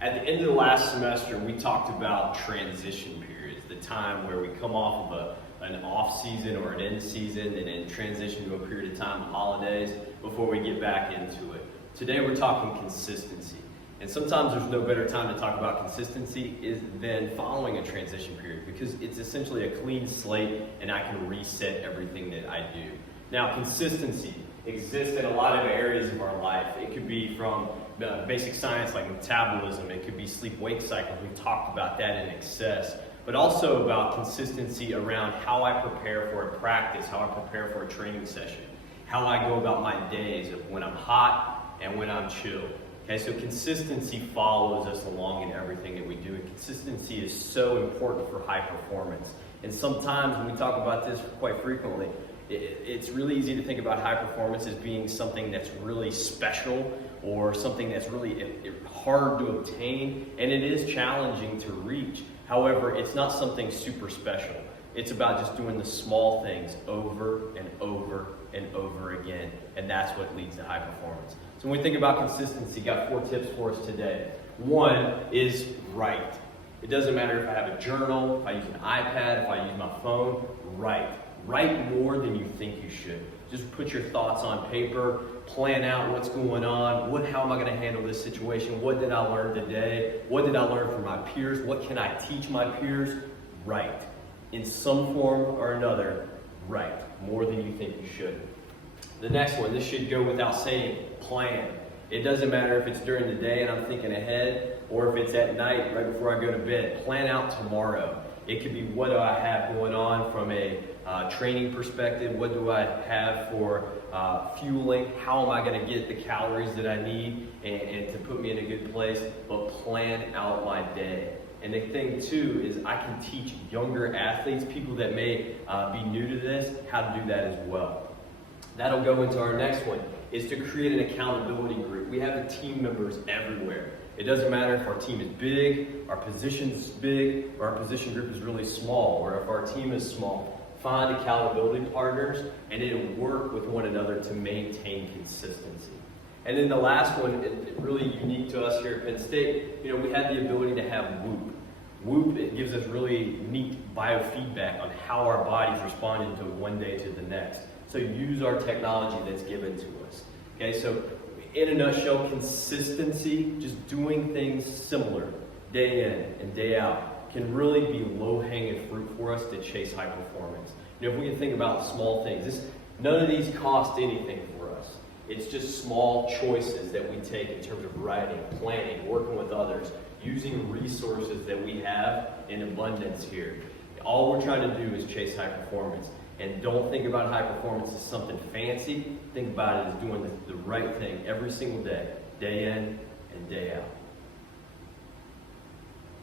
At the end of the last semester, we talked about transition periods, the time where we come off of an off season or an end season and then transition to a period of time, holidays, before we get back into it. Today we're talking consistency. And sometimes there's no better time to talk about consistency than following a transition period, because it's essentially a clean slate and I can reset everything that I do. Now, consistency exists in a lot of areas of our life. It could be from basic science like metabolism. It could be sleep-wake cycles. We've talked about that in excess. But also about consistency around how I prepare for a practice, how I prepare for a training session, how I go about my days of when I'm hot and when I'm chill. Okay, so consistency follows us along in everything that we do, and consistency is so important for high performance. And sometimes when we talk about this quite frequently, it's really easy to think about high performance as being something that's really special or something that's really hard to obtain, and it is challenging to reach. However, it's not something super special. It's about just doing the small things over and over and over again, and that's what leads to high performance. So when we think about consistency, got 4 tips for us today. One is write. It doesn't matter if I have a journal, if I use an iPad, if I use my phone, write. Write more than you think you should. Just put your thoughts on paper, plan out what's going on, how am I going to handle this situation, what did I learn today, what did I learn from my peers, what can I teach my peers? Write. In some form or another, write more than you think you should. The next one, this should go without saying, plan. It doesn't matter if it's during the day and I'm thinking ahead, or if it's at night right before I go to bed. Plan out tomorrow. It could be, what do I have going on from a training perspective? What do I have for fueling? How am I going to get the calories that I need and to put me in a good place? But plan out my day. And the thing too is I can teach younger athletes, people that may be new to this, how to do that as well. That'll go into our next one, is to create an accountability group. We have team members everywhere. It doesn't matter if our team is big, our position's big, or our position group is really small, or if our team is small. Find accountability partners, and it'll work with one another to maintain consistency. And then the last one, really unique to us here at Penn State, we have the ability to have Whoop. Whoop, it gives us really neat biofeedback on how our body's responding to one day to the next. So use our technology that's given to us. Okay, so in a nutshell, consistency, just doing things similar day in and day out, can really be low-hanging fruit for us to chase high performance. If we can think about small things, none of these cost anything for us. It's just small choices that we take in terms of writing, planning, working with others, using resources that we have in abundance here. All we're trying to do is chase high performance. And don't think about high performance as something fancy. Think about it as doing the right thing every single day, day in and day out.